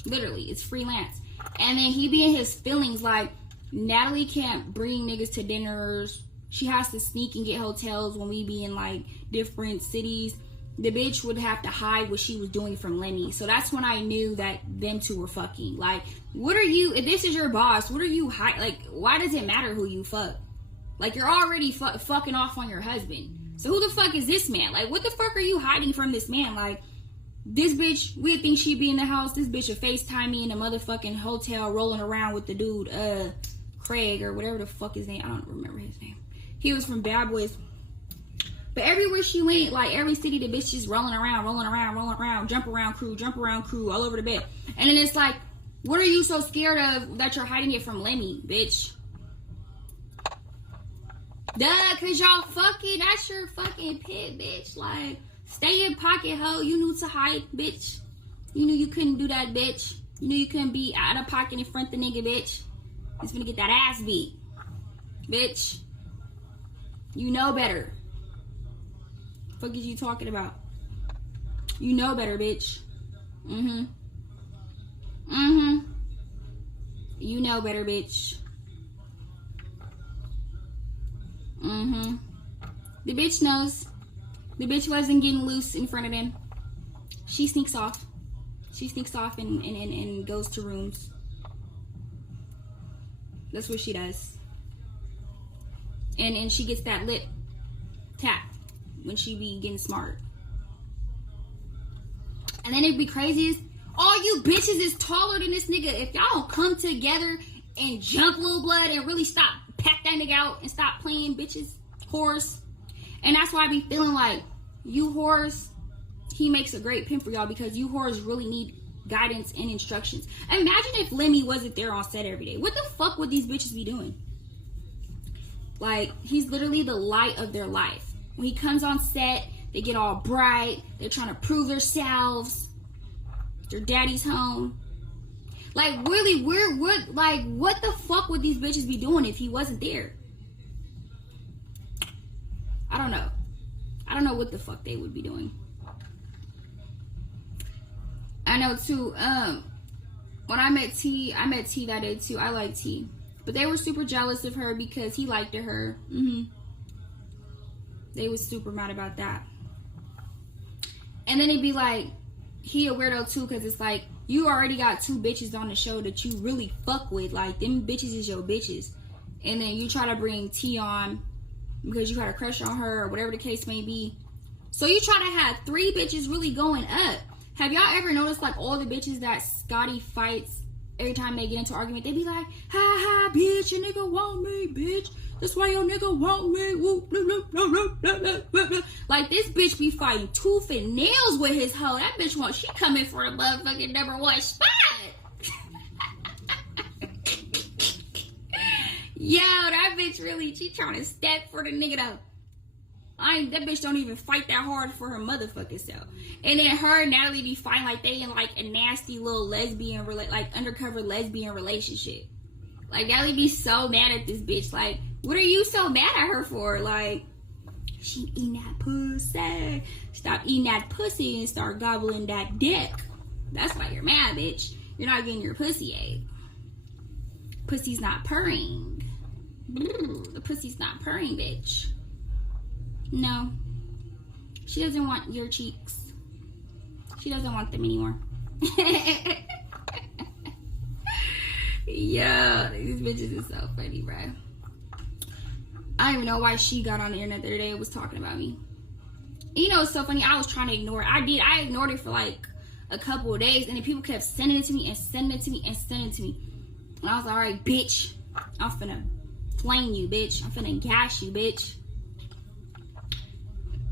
Literally, it's freelance. And then he be in his feelings like, Natalie can't bring niggas to dinners. She has to sneak and get hotels when we be in like different cities. The bitch would have to hide what she was doing from Lenny. So that's when I knew that them two were fucking. Like, what are you, if this is your boss, what are you like, why does it matter who you fuck? Like, you're already fucking off on your husband. So who the fuck is this man? Like, what the fuck are you hiding from this man? Like, this bitch, we think she'd be in the house. This bitch would FaceTime me in a motherfucking hotel rolling around with the dude, Craig, or whatever the fuck his name. I don't remember his name. He was from Bad Boys. But everywhere she went, like every city, the bitch just rolling around, jump around crew, all over the bed. And then it's like, what are you so scared of that you're hiding it from Lenny, bitch? Duh, cause y'all fucking, that's your fucking pit, bitch. Like, stay in pocket, hoe. You knew to hide, bitch. You knew you couldn't do that, bitch. You knew you couldn't be out of pocket in front of the nigga, bitch. He's gonna get that ass beat, bitch. You know better. Fuck is you talking about? You know better, bitch. You know better, bitch. The bitch knows. The bitch wasn't getting loose in front of them. She sneaks off. She sneaks off and goes to rooms. That's what she does. And she gets that lip tap when she be getting smart. And then it'd be craziest, all you bitches is taller than this nigga. If y'all don't come together and jump Lil Blood and really stop, pack that nigga out and stop playing bitches, whores. And that's why I be feeling like, you whores, he makes a great pimp for y'all because you whores really need guidance and instructions. Imagine if Lemmy wasn't there on set every day. What the fuck would these bitches be doing? Like, he's literally the light of their life. When he comes on set, they get all bright. They're trying to prove themselves. Their daddy's home. Like, really, what the fuck would these bitches be doing if he wasn't there? I don't know. I don't know what the fuck they would be doing. I know too, when I met T that day too. I like T. But they were super jealous of her because he liked her. They was super mad about that. And then it'd be like, he a weirdo too, because it's like, you already got two bitches on the show that you really fuck with. Like, them bitches is your bitches. And then you try to bring T on because you got a crush on her or whatever the case may be. So you try to have three bitches really going up. Have y'all ever noticed, like, all the bitches that Scotty fights, every time they get into an argument, they be like, ha ha, bitch, your nigga want me, bitch. That's why your nigga want me. Like, this bitch be fighting tooth and nails with his hoe. That bitch she coming for the motherfucking #1 spot. Yo, that bitch really, she trying to step for the nigga though. That bitch don't even fight that hard for her motherfucking self. And then her and Natalie be fighting like they in like a nasty little lesbian, like undercover lesbian relationship. Like, Natalie be so mad at this bitch. Like, what are you so mad at her for? Like, she eating that pussy. Stop eating that pussy and start gobbling that dick. That's why you're mad, bitch. You're not getting your pussy ate. Pussy's not purring. The pussy's not purring, bitch. No. She doesn't want your cheeks. She doesn't want them anymore. Yo, these bitches is so funny, bro. I don't even know why she got on the internet the other day and was talking about me. You know, it's so funny. I was trying to ignore it. I ignored it for like a couple of days, and then people kept sending it to me and sending it to me and sending it to me. And I was like, all right, bitch, I'm finna flame you, bitch. I'm finna gas you, bitch.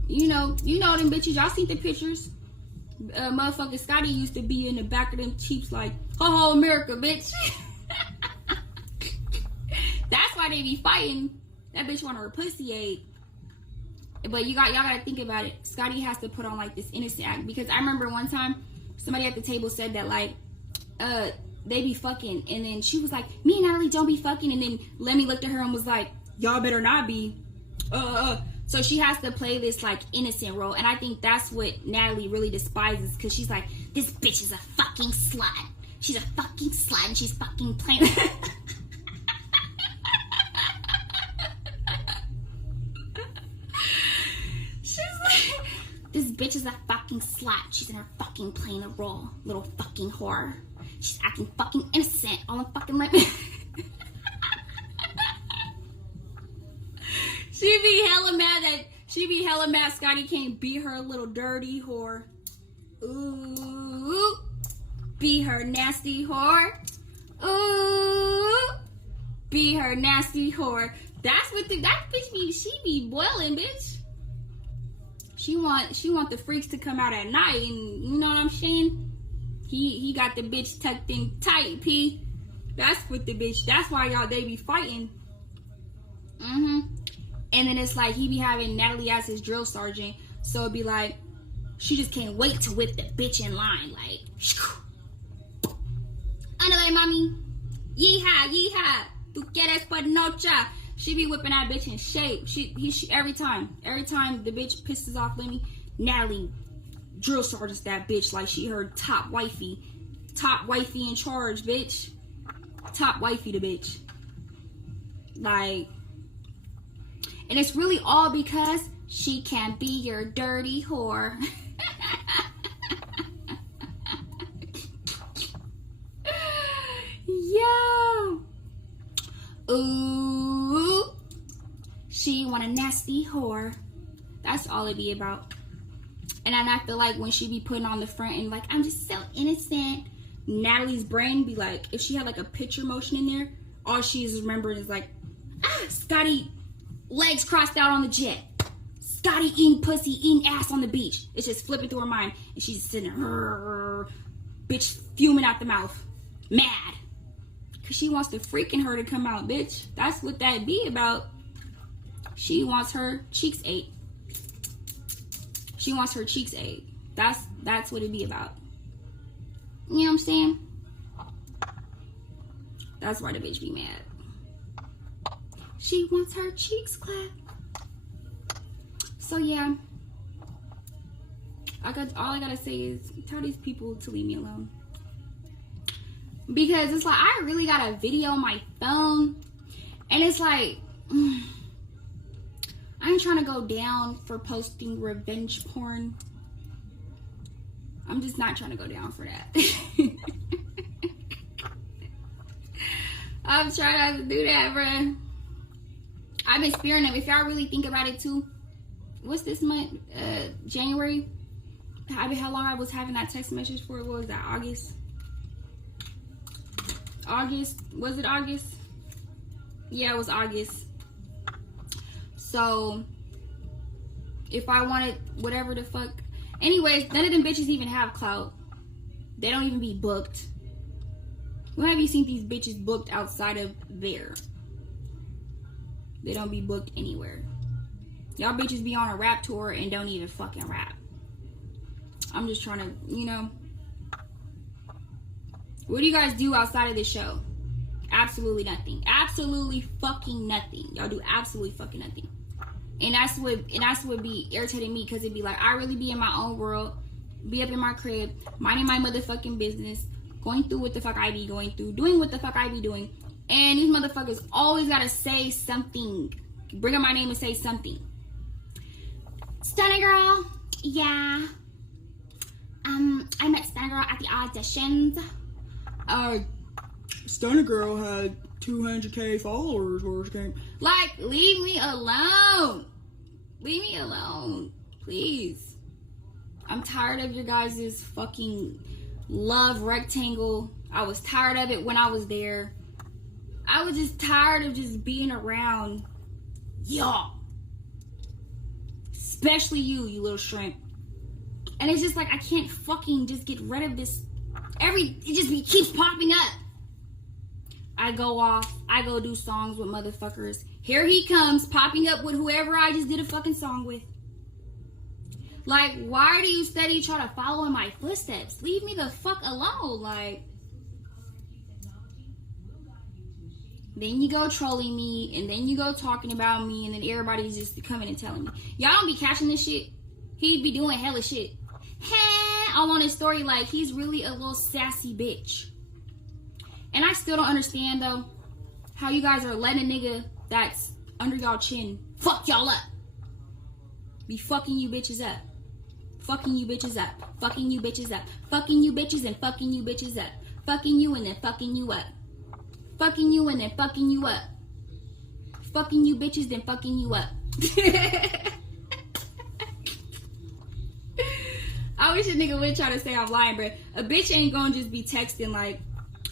You know them bitches. Y'all seen the pictures. Motherfucking Scotty used to be in the back of them Jeeps like, ho America, bitch. That's why they be fighting. That bitch want her pussy ate. But y'all gotta think about it. Scotty has to put on like this innocent act, because I remember one time somebody at the table said that like they be fucking, and then she was like, me and Natalie don't be fucking, and then Lemmy looked at her and was like, y'all better not be. So she has to play this like innocent role, and I think that's what Natalie really despises, because she's like, this bitch is a fucking slut. She's a fucking slut, and she's fucking playing. She's like, this bitch is a fucking slut. She's in her fucking playing a role, little fucking whore. She's acting fucking innocent all the fucking like. She be hella mad Scotty can't be her little dirty whore. Ooh, be her nasty whore. Ooh, be her nasty whore. That's what that bitch be. She be boiling, bitch. She want the freaks to come out at night, and you know what I'm saying? He got the bitch tucked in tight, P. That's what the bitch. That's why they be fighting. And then it's like he be having Natalie as his drill sergeant, so it'd be like she just can't wait to whip the bitch in line, like. Andale, mami. Yeehaw. Tu quieres panocha. She be whipping that bitch in shape. She every time the bitch pisses off Lemmy, Natalie drill sergeants that bitch like she her top wifey in charge, bitch. Top wifey the bitch. Like, and it's really all because she can't be your dirty whore. Yo. Ooh. She want a nasty whore. That's all it be about. And I feel like when she be putting on the front and like, I'm just so innocent, Natalie's brain be like, if she had like a picture motion in there, all she's remembering is like, Scotty legs crossed out on the jet. Scotty eating pussy, eating ass on the beach. It's just flipping through her mind, and she's just sitting there, bitch, fuming out the mouth, mad, cause she wants the freaking her to come out, bitch. That's what that be about. She wants her cheeks ate. She wants her cheeks ate. That's what it be about. You know what I'm saying? That's why the bitch be mad. She wants her cheeks clapped. So yeah, all I gotta say is tell these people to leave me alone, because it's like I really got a video on my phone, and it's like I ain't trying to go down for posting revenge porn. I'm just not trying to go down for that. I'm trying not to do that, bruh. I've been sparing them. If y'all really think about it too, what's this month? January. How long I was having that text message for? What was that? August? Was it August? Yeah, it was August. So if I wanted whatever the fuck, anyways, none of them bitches even have clout. They don't even be booked. When have you seen these bitches booked outside of there? They don't be booked anywhere. Y'all bitches be on a rap tour and don't even fucking rap. I'm just trying to, you know. What do you guys do outside of this show? Absolutely nothing. Absolutely fucking nothing. Y'all do absolutely fucking nothing. And that's what be irritating me, because it'd be like I really be in my own world, be up in my crib, minding my motherfucking business, going through what the fuck I be going through, doing what the fuck I be doing. And these motherfuckers always gotta say something. Bring up my name and say something. Stunna Girl, yeah. I met Stunna Girl at the auditions. Stunna Girl had 200K followers or something. Like, leave me alone. Leave me alone, please. I'm tired of your guys' fucking love rectangle. I was tired of it when I was there. I was just tired of just being around y'all. Especially you little shrimp. And it's just like, I can't fucking just get rid of this. It just keeps popping up. I go off. I go do songs with motherfuckers. Here he comes, popping up with whoever I just did a fucking song with. Like, why do you steady try to follow in my footsteps? Leave me the fuck alone. Like, then you go trolling me, and then you go talking about me, and then everybody's just coming and telling me. Y'all don't be catching this shit. He'd be doing hella shit. All on his story like he's really a little sassy bitch. And I still don't understand, though, how you guys are letting a nigga that's under y'all chin fuck y'all up. Be fucking you bitches up. Fucking you bitches up. Fucking you bitches up. Fucking you bitches and fucking you bitches up. Fucking you and then fucking you up. Fucking you and then fucking you up. Fucking you bitches then fucking you up. I wish a nigga would try to say I'm lying, but a bitch ain't gonna just be texting like,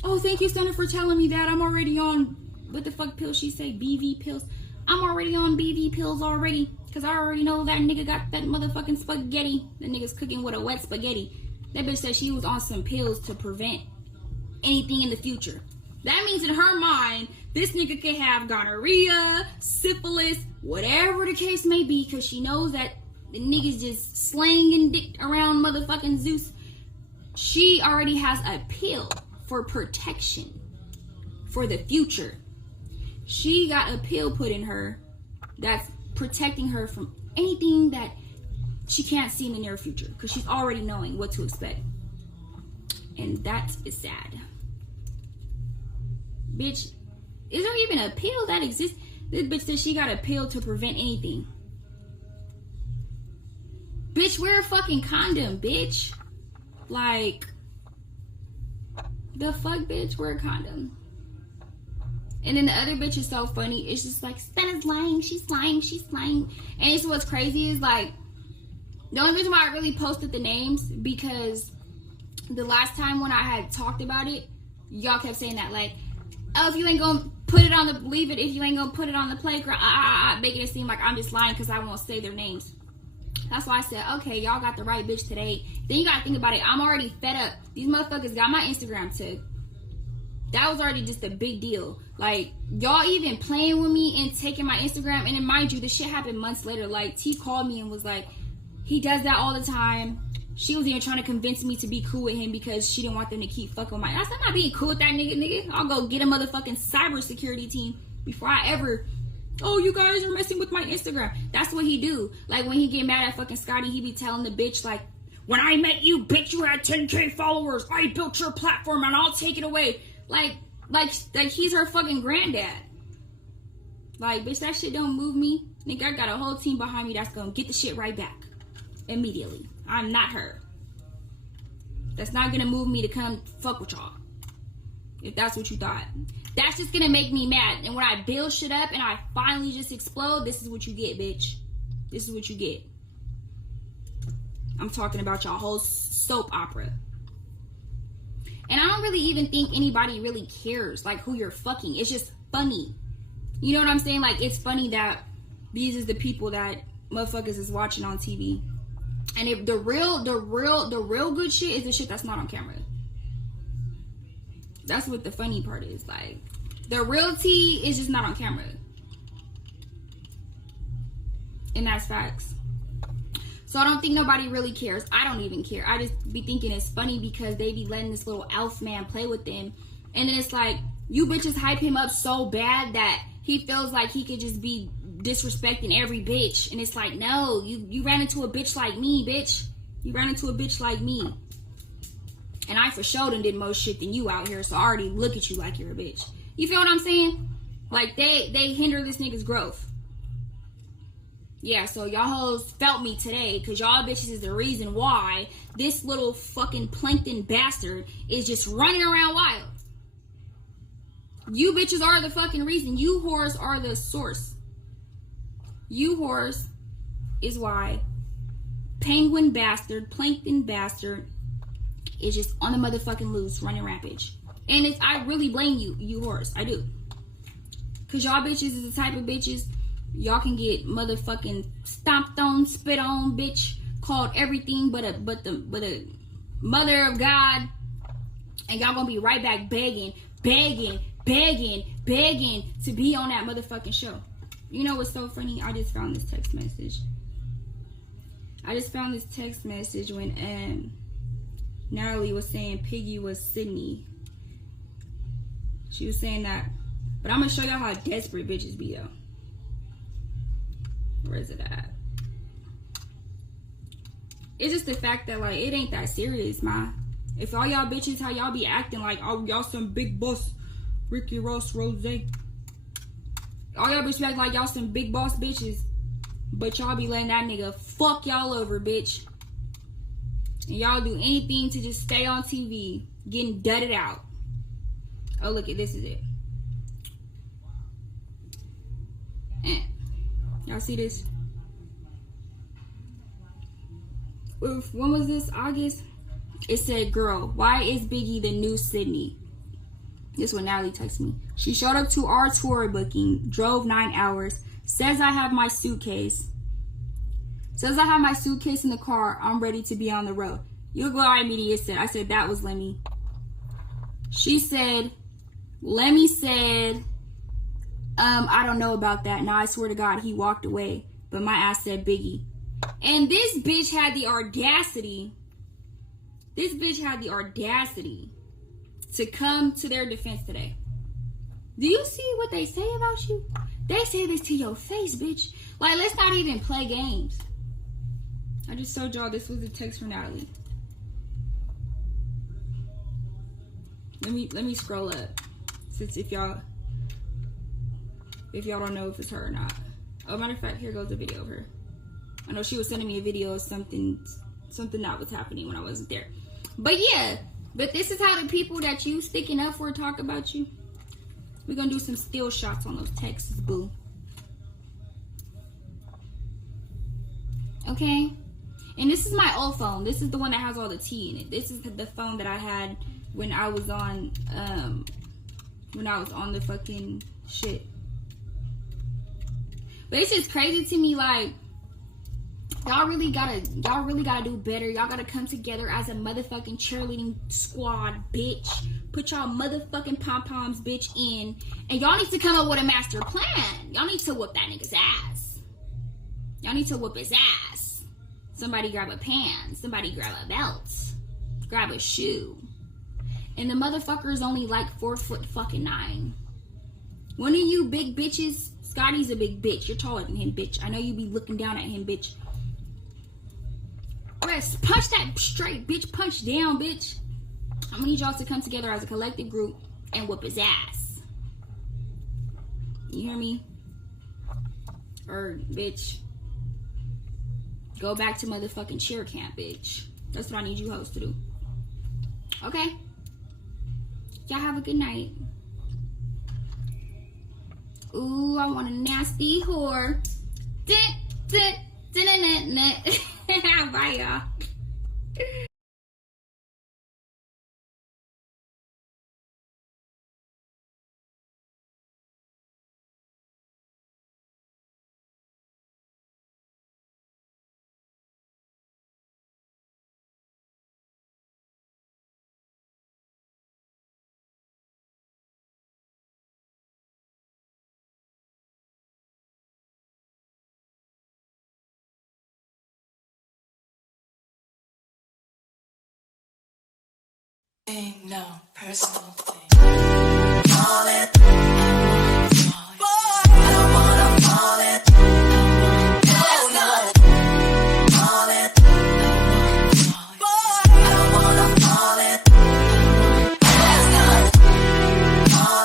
oh, thank you, Stunna, for telling me that. I'm already on, what the fuck pills she say? BV pills. I'm already on BV pills already. Because I already know that nigga got that motherfucking spaghetti. That nigga's cooking with a wet spaghetti. That bitch said she was on some pills to prevent anything in the future. That means in her mind, this nigga could have gonorrhea, syphilis, whatever the case may be. Because she knows that the nigga's just slanging dick around motherfucking Zeus. She already has a pill for protection for the future. She got a pill put in her that's protecting her from anything that she can't see in the near future, because she's already knowing what to expect. And that is sad. Bitch, is there even a pill that exists? This bitch says she got a pill to prevent anything. Bitch, wear a fucking condom, bitch. Like, the fuck, bitch, wear a condom. And then the other bitch is so funny. It's just like, Stunna's lying. She's lying. She's lying. And it's what's crazy is like, the only reason why I really posted the names, because the last time when I had talked about it, y'all kept saying that like, oh, if you ain't gonna put it on the, leave it. If you ain't gonna put it on the playground, making it seem like I'm just lying because I won't say their names. That's why I said, okay, y'all got the right bitch today. Then you gotta think about it. I'm already fed up. These motherfuckers got my Instagram too. That was already just a big deal. Like, y'all even playing with me and taking my Instagram. And then mind you, this shit happened months later. Like, T called me and was like, he does that all the time. She was even trying to convince me to be cool with him because she didn't want them to keep fucking with my... I said, I'm not being cool with that nigga. I'll go get a motherfucking cybersecurity team before I ever... Oh, you guys are messing with my Instagram. That's what he do. Like, when he get mad at fucking Scotty, he be telling the bitch, like, when I met you, bitch, you had 10K followers. I built your platform and I'll take it away. Like he's her fucking granddad. Like, bitch, that shit don't move me. Nigga, I got a whole team behind me that's gonna get the shit right back. Immediately. I'm not her. That's not gonna move me to come fuck with y'all. If that's what you thought. That's just gonna make me mad. And when I build shit up and I finally just explode, this is what you get, bitch. This is what you get. I'm talking about y'all whole soap opera. And I don't really even think anybody really cares, like, who you're fucking. It's just funny. You know what I'm saying? Like, it's funny that these is the people that motherfuckers is watching on TV. And if the real good shit is the shit that's not on camera. That's what the funny part is. Like, the real tea is just not on camera. And that's facts. So I don't think nobody really cares. I don't even care. I just be thinking it's funny because they be letting this little elf man play with them. And then it's like, you bitches hype him up so bad that he feels like he could just be disrespecting every bitch. And it's like, no, you ran into a bitch like me, bitch. You ran into a bitch like me. And I for sure done did more shit than you out here. So I already look at you like you're a bitch. You feel what I'm saying? Like, they hinder this nigga's growth. Yeah, so y'all hoes felt me today because y'all bitches is the reason why this little fucking plankton bastard is just running around wild. You bitches are the fucking reason. You whores are the source. You whores is why penguin bastard, plankton bastard is just on the motherfucking loose running rampage. And I really blame you, you whores. I do. Cause y'all bitches is the type of bitches y'all can get motherfucking stomped on, spit on, bitch, called everything but a mother of God, and y'all gonna be right back begging to be on that motherfucking show. You know what's so funny? I just found this text message. When Natalie was saying Piggy was Sydney. She was saying that. But I'm gonna show y'all how desperate bitches be though. Where is it at? It's just the fact that, like, it ain't that serious, ma. If all y'all bitches, how y'all be acting like, oh, y'all some big boss, Ricky Ross, Rose. All y'all bitches act like y'all some big boss bitches. But y'all be letting that nigga fuck y'all over, bitch. And y'all do anything to just stay on TV, getting dudded out. Oh, look at this is it. Y'all see this? When was this? August? It said, girl, why is Biggie the new Sydney? This one Natalie texted me. She showed up to our tour booking, drove 9 hours, says I have my suitcase. Says I have my suitcase in the car. I'm ready to be on the road. You go I immediately said. I said, that was Lemmy. She said, Lemmy said, I don't know about that. Now I swear to God, he walked away. But my ass said Biggie. And this bitch had the audacity. This bitch had the audacity to come to their defense today. Do you see what they say about you? They say this to your face, bitch. Like, let's not even play games. I just told y'all this was a text from Natalie. Let me scroll up. Since if y'all don't know if it's her or not. Oh, matter of fact, here goes the video of her. I know she was sending me a video of something that was happening when I wasn't there. But yeah, but this is how the people that you sticking up for talk about you. We're gonna do some still shots on those texts, boo. Okay? And this is my old phone. This is the one that has all the tea in it. This is the phone that I had when I was on the fucking shit. But it's just crazy to me, like, y'all really gotta do better. Y'all gotta come together as a motherfucking cheerleading squad, bitch. Put y'all motherfucking pom-poms, bitch, in. And y'all need to come up with a master plan. Y'all need to whoop that nigga's ass. Y'all need to whoop his ass. Somebody grab a pan. Somebody grab a belt. Grab a shoe. And the motherfucker's only like 4'9". One of you big bitches, Scotty's a big bitch. You're taller than him, bitch. I know you be looking down at him, bitch. Rest, punch that straight, bitch. Punch down, bitch. I'm gonna need y'all to come together as a collective group and whoop his ass. You hear me? Or, bitch, go back to motherfucking cheer camp, bitch. That's what I need you hoes to do. Okay? Y'all have a good night. Ooh, I want a nasty whore. Bye, y'all. Ain't no personal thing.